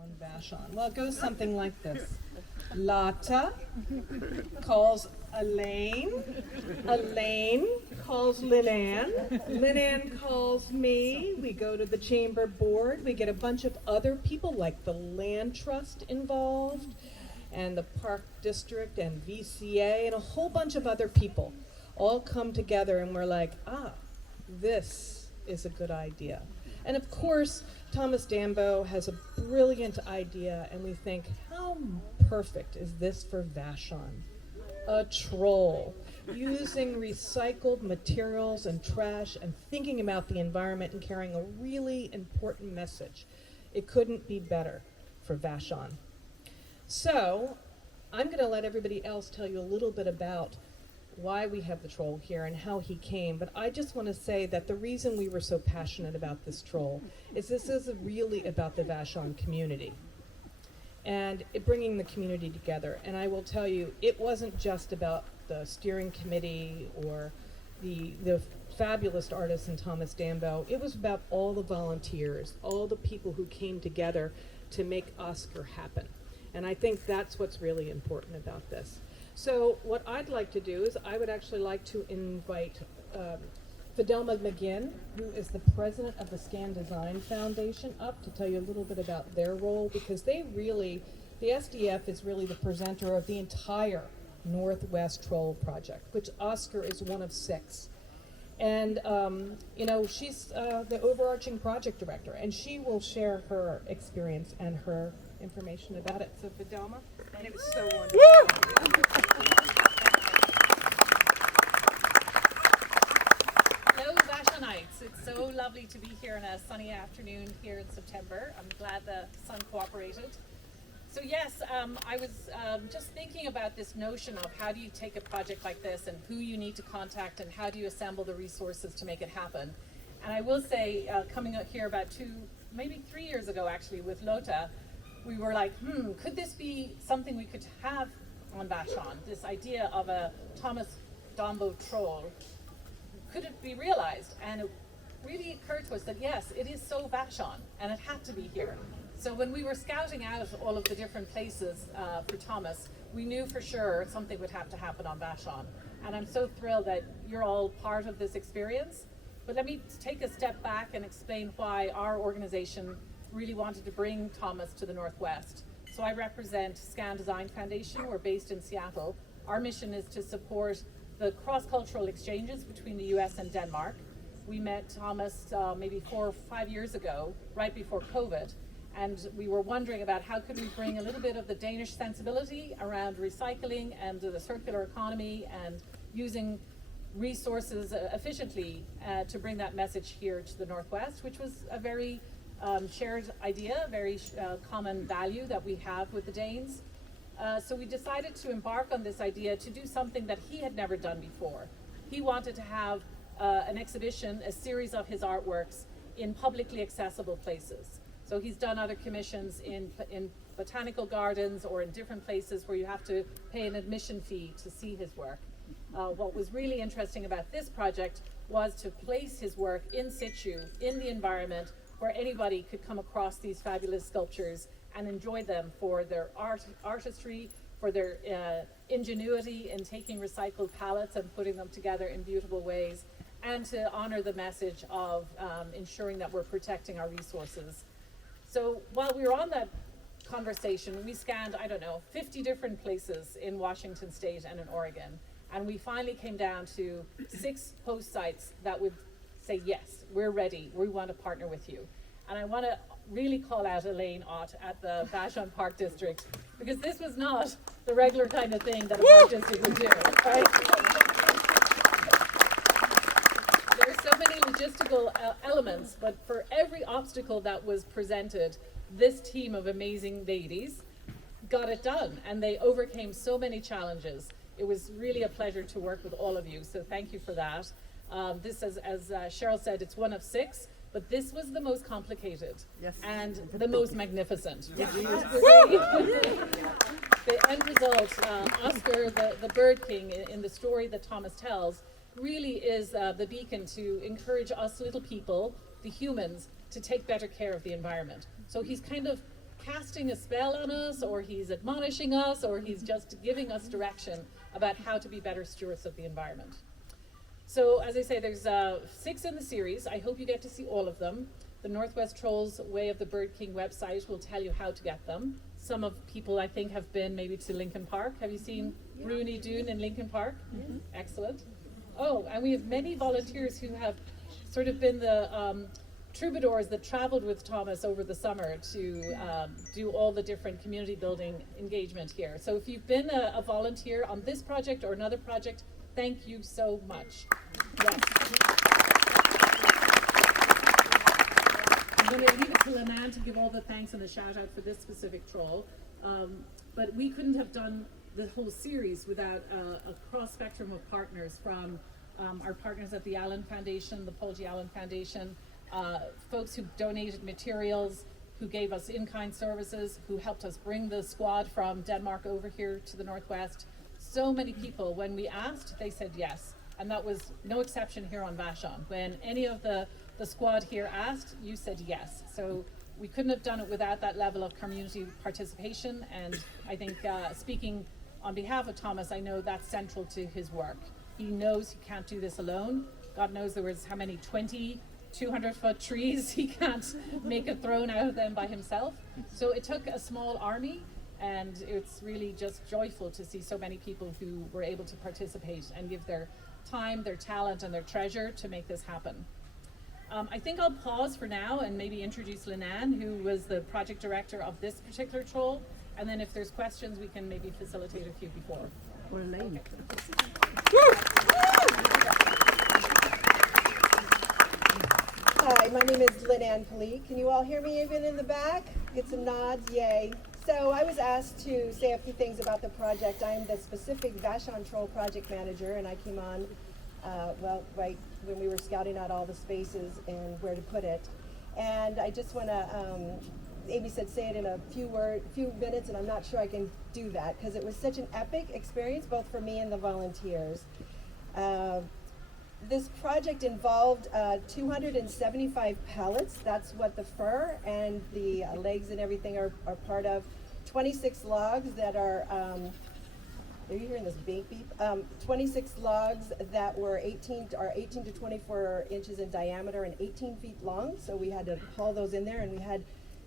on Vashon? Well, it goes something like this. Lata calls Elaine. Elaine calls Linan. Linan calls me. We go to the chamber board. We get a bunch of other people like the land trust involved and the park district and VCA and a whole bunch of other people all come together and we're like, this is a good idea. And of course, Thomas Dambo has a brilliant idea, and we think, how perfect is this for Vashon? A troll, using recycled materials and trash and thinking about the environment and carrying a really important message. It couldn't be better for Vashon. So, I'm going to let everybody else tell you a little bit about why we have the troll here and how he came, but I just want to say that the reason we were so passionate about this troll is this is really about the Vashon community and bringing the community together. And I will tell you, it wasn't just about the steering committee or the fabulous artist in Thomas Dambo. It was about all the volunteers, all the people who came together to make Oscar happen. And I think that's what's really important about this. So what I'd like to do is I would actually like to invite Fidelma McGinn, who is the president of the Scan Design Foundation, up to tell you a little bit about their role, because the SDF is really the presenter of the entire Northwest Troll Project, which Oscar is one of 6. And, she's the overarching project director, and she will share her experience and her information about it. So Fidelma, and it was so wonderful. Hello, Vashonites. It's so lovely to be here on a sunny afternoon here in September. I'm glad the sun cooperated. So yes, I was just thinking about this notion of how do you take a project like this and who you need to contact and how do you assemble the resources to make it happen. And I will say, coming out here about 2, maybe 3 years ago actually with Lota, we were like, could this be something we could have on Vashon? This idea of a Thomas Dambo troll, could it be realized? And it really occurred to us that yes, it is so Vashon, and it had to be here. So when we were scouting out all of the different places for Thomas, we knew for sure something would have to happen on Vashon. And I'm so thrilled that you're all part of this experience. But let me take a step back and explain why our organization really wanted to bring Thomas to the Northwest. So I represent Scan Design Foundation. We're based in Seattle. Our mission is to support the cross-cultural exchanges between the US and Denmark. We met Thomas maybe 4 or 5 years ago, right before COVID, and we were wondering about how could we bring a little bit of the Danish sensibility around recycling and the circular economy and using resources efficiently to bring that message here to the Northwest, which was a very shared idea, very common value that we have with the Danes. So we decided to embark on this idea to do something that he had never done before. He wanted to have an exhibition, a series of his artworks in publicly accessible places. So he's done other commissions in botanical gardens or in different places where you have to pay an admission fee to see his work. What was really interesting about this project was to place his work in situ, in the environment, where anybody could come across these fabulous sculptures and enjoy them for their artistry, for their ingenuity in taking recycled pallets and putting them together in beautiful ways, and to honor the message of ensuring that we're protecting our resources. So while we were on that conversation, we scanned, 50 different places in Washington State and in Oregon, and we finally came down to 6 host sites that would say, yes, we're ready, we want to partner with you. And I want to really call out Elaine Ott at the Vashon Park District, because this was not the regular kind of thing that a park district would do, right? There are so many logistical elements, but for every obstacle that was presented, this team of amazing ladies got it done, and they overcame so many challenges. It was really a pleasure to work with all of you, so thank you for that. This, as Cheryl said, it's one of 6, but this was the most complicated and the most magnificent. The end result, Oscar, the Bird King, in the story that Thomas tells, really is the beacon to encourage us little people, the humans, to take better care of the environment. So he's kind of casting a spell on us, or he's admonishing us, or he's just giving us direction about how to be better stewards of the environment. So as I say, there's 6 in the series. I hope you get to see all of them. The Northwest Trolls Way of the Bird King website will tell you how to get them. Some of people, I think, have been maybe to Lincoln Park. Have you seen Bruni Dune in Lincoln Park? Mm-hmm. Excellent. Oh, and we have many volunteers who have sort of been the troubadours that traveled with Thomas over the summer to do all the different community building engagement here. So if you've been a volunteer on this project or another project, thank you so much. Yes. I'm going to leave it to Linan to give all the thanks and the shout out for this specific troll. But we couldn't have done the whole series without a cross spectrum of partners, from our partners at the Allen Foundation, the Paul G. Allen Foundation, folks who donated materials, who gave us in-kind services, who helped us bring the squad from Denmark over here to the Northwest. So many people, when we asked, they said yes. And that was no exception here on Vashon. When any of the squad here asked, you said yes. So we couldn't have done it without that level of community participation. And I think speaking on behalf of Thomas, I know that's central to his work. He knows he can't do this alone. God knows there was how many 200-foot trees. He can't make a throne out of them by himself. So it took a small army, and it's really just joyful to see so many people who were able to participate and give their time, their talent, and their treasure to make this happen. I think I'll pause for now and maybe introduce Linan, who was the project director of this particular troll, and then if there's questions, we can maybe facilitate a few before. Or Elaine. Hi, my name is Linan Palik. Can you all hear me even in the back? Get some nods, yay. So I was asked to say a few things about the project. I'm the specific Vashon Troll project manager, and I came on, right when we were scouting out all the spaces and where to put it. And I just want to, Amy said say it in a few minutes, and I'm not sure I can do that because it was such an epic experience, both for me and the volunteers. This project involved 275 pallets. That's what the fur and the legs and everything are part of. 26 logs that are, are you hearing this beep beep? 26 logs that were 18 to 24 inches in diameter and 18 feet long. So we had to haul those in there, and we had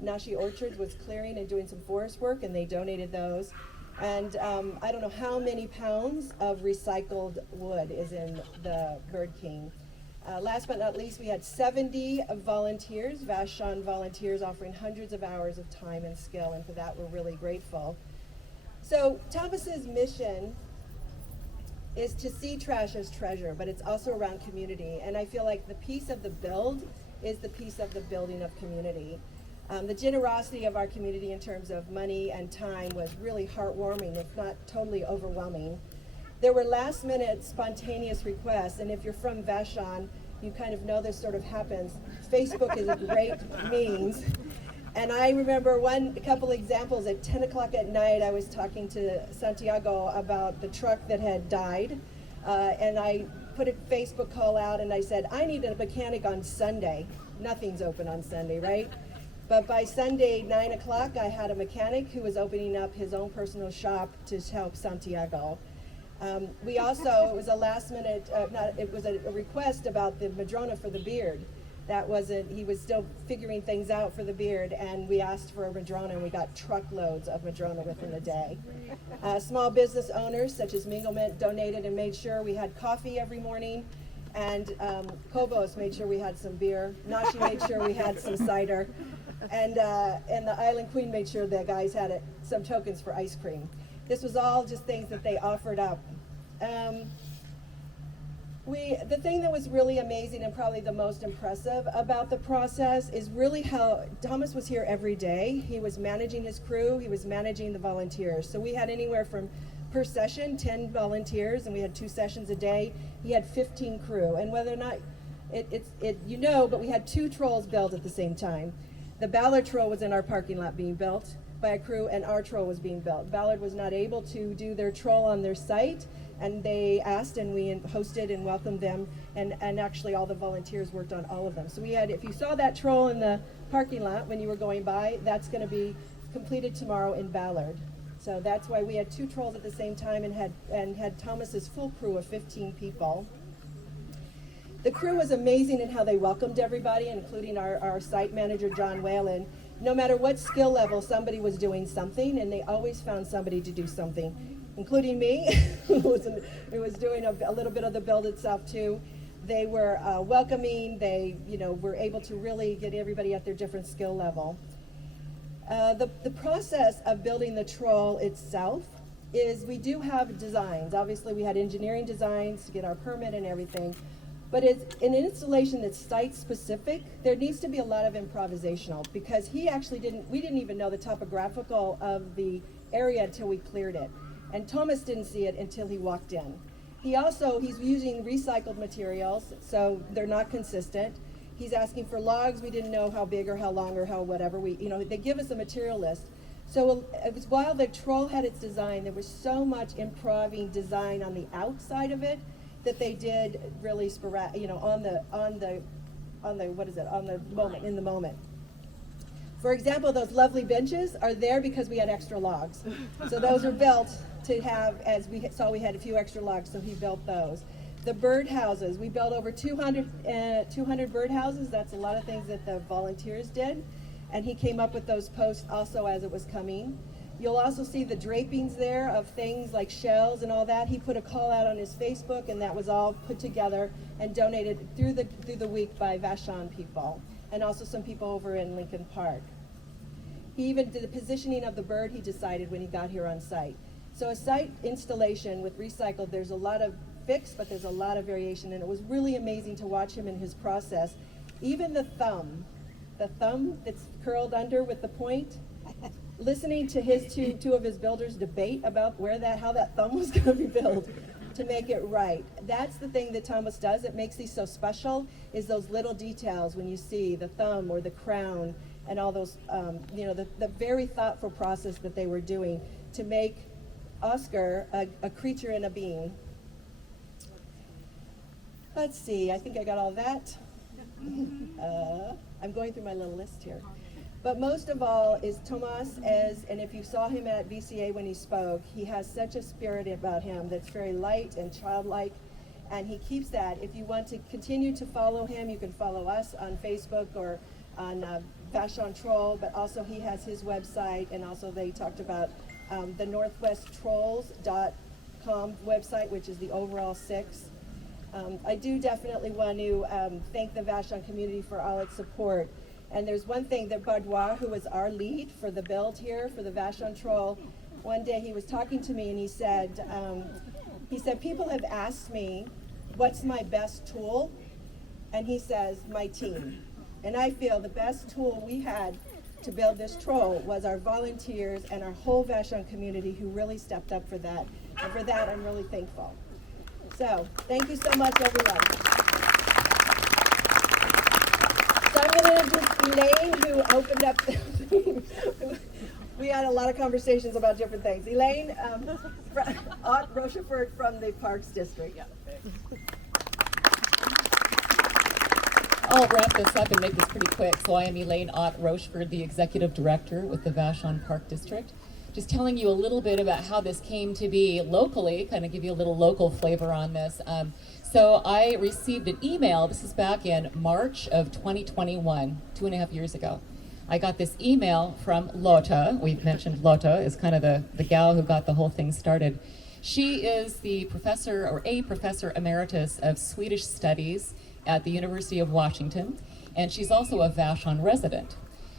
Nashi Orchards was clearing and doing some forest work, and they donated those. And I don't know how many pounds of recycled wood is in the Bird King. Last but not least, we had 70 volunteers, Vashon volunteers, offering hundreds of hours of time and skill, and for that we're really grateful. So Thomas's mission is to see trash as treasure, but it's also around community, and I feel like the piece of the build is the piece of the building of community. The generosity of our community in terms of money and time was really heartwarming, if not totally overwhelming. There were last-minute spontaneous requests, and if you're from Vashon, you kind of know this sort of happens. Facebook is a great means. And I remember a couple examples. At 10 o'clock at night, I was talking to Santiago about the truck that had died, and I put a Facebook call out, and I said, I need a mechanic on Sunday. Nothing's open on Sunday, right? But by Sunday, 9 o'clock, I had a mechanic who was opening up his own personal shop to help Santiago. We also, it was a last minute, it was a request about the Madrona for the beard. He was still figuring things out for the beard, and we asked for a Madrona, and we got truckloads of Madrona within a day. Small business owners, such as Minglement, donated and made sure we had coffee every morning, and Kobos made sure we had some beer. Nashi made sure we had some cider. And the Island Queen made sure the guys had some tokens for ice cream. This was all just things that they offered up. The thing that was really amazing and probably the most impressive about the process is really how Thomas was here every day. He was managing his crew, he was managing the volunteers. So we had anywhere from, per session, 10 volunteers, and we had 2 sessions a day. He had 15 crew, and whether or not, but we had 2 trolls built at the same time. The Ballard troll was in our parking lot being built by a crew, and our troll was being built. Ballard was not able to do their troll on their site, and they asked, and we hosted and welcomed them, and actually all the volunteers worked on all of them. So we had, if you saw that troll in the parking lot when you were going by, that's going to be completed tomorrow in Ballard. So that's why we had 2 trolls at the same time and had Thomas's full crew of 15 people. The crew was amazing in how they welcomed everybody, including our site manager, John Whalen. No matter what skill level, somebody was doing something, and they always found somebody to do something, including me, who was doing a little bit of the build itself too. They were welcoming. They, were able to really get everybody at their different skill level. The process of building the troll itself is we do have designs. Obviously, we had engineering designs to get our permit and everything. But it's an installation that's site-specific. There needs to be a lot of improvisational because we didn't even know the topographical of the area until we cleared it. And Thomas didn't see it until he walked in. He's using recycled materials, so they're not consistent. He's asking for logs. We didn't know how big or how long or how whatever. They give us a material list. So it was while the troll had its design, there was so much improving design on the outside of it that they did really sporadic, in the moment. For example, those lovely benches are there because we had extra logs. So those are built to have, as we saw, we had a few extra logs, so he built those. The bird houses, we built over 200 bird houses. That's a lot of things that the volunteers did. And he came up with those posts also as it was coming. You'll also see the drapings there of things like shells and all that. He put a call out on his Facebook, and that was all put together and donated through the week by Vashon people, and also some people over in Lincoln Park. He even did the positioning of the bird he decided when he got here on site. So a site installation with recycled, there's a lot of fix, but there's a lot of variation, and it was really amazing to watch him in his process. Even the thumb that's curled under with the point, listening to his two of his builders debate about how that thumb was going to be built to make it right. That's the thing that Thomas does. It makes these so special is those little details when you see the thumb or the crown and all those, the very thoughtful process that they were doing to make Oscar a creature and a being. Let's see, I think I got all that. I'm going through my little list here. But most of all is Tomas, and if you saw him at VCA when he spoke, he has such a spirit about him that's very light and childlike, and he keeps that. If you want to continue to follow him, you can follow us on Facebook or on Vashon Troll, but also he has his website, and also they talked about the northwesttrolls.com website, which is the overall 6. I do definitely want to thank the Vashon community for all its support. And there's one thing that Bardwa, who was our lead for the build here for the Vashon Troll, one day he was talking to me and he said, people have asked me, what's my best tool? And he says, my team. And I feel the best tool we had to build this troll was our volunteers and our whole Vashon community who really stepped up for that. And for that, I'm really thankful. So, thank you so much, everyone. So I'm going to introduce Elaine, who opened up. We had a lot of conversations about different things. Elaine Rochefort from the Parks District. Yeah. I'll wrap this up and make this pretty quick. So I am Elaine Ott Rochefort, the Executive Director with the Vashon Park District. Just telling you a little bit about how this came to be locally, kind of give you a little local flavor on this. So I received an email, this is back in March of 2021, 2.5 years ago. I got this email from Lotta. We've mentioned Lotta is kind of the gal who got the whole thing started. She is the professor, or a professor emeritus of Swedish Studies at the University of Washington, and she's also a Vashon resident.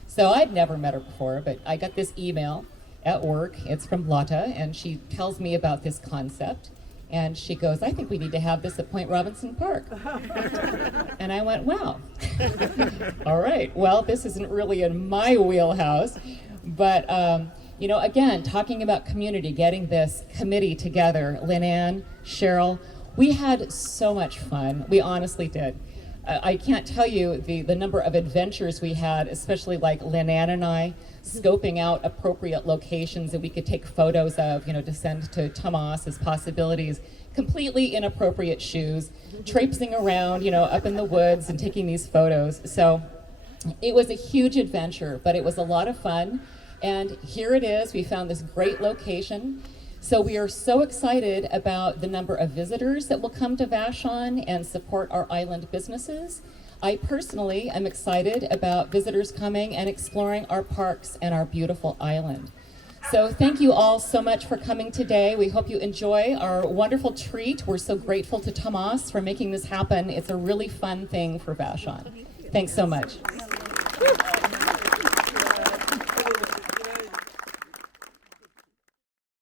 So I'd never met her before, but I got this email at work. It's from Lotta, and she tells me about this concept. And she goes, I think we need to have this at Point Robinson Park. And I went, wow. All right, well, this isn't really in my wheelhouse. But, again, talking about community, getting this committee together, Lynn Ann, Cheryl, we had so much fun. We honestly did. I can't tell you the number of adventures we had, especially like Lynn Ann and I, scoping out appropriate locations that we could take photos of, to send to Tomas as possibilities, completely inappropriate shoes, traipsing around, up in the woods and taking these photos. So it was a huge adventure, but it was a lot of fun. And here it is. We found this great location. So we are so excited about the number of visitors that will come to Vashon and support our island businesses. I personally am excited about visitors coming and exploring our parks and our beautiful island. So thank you all so much for coming today. We hope you enjoy our wonderful treat. We're so grateful to Tomas for making this happen. It's a really fun thing for Vashon. Thanks so much.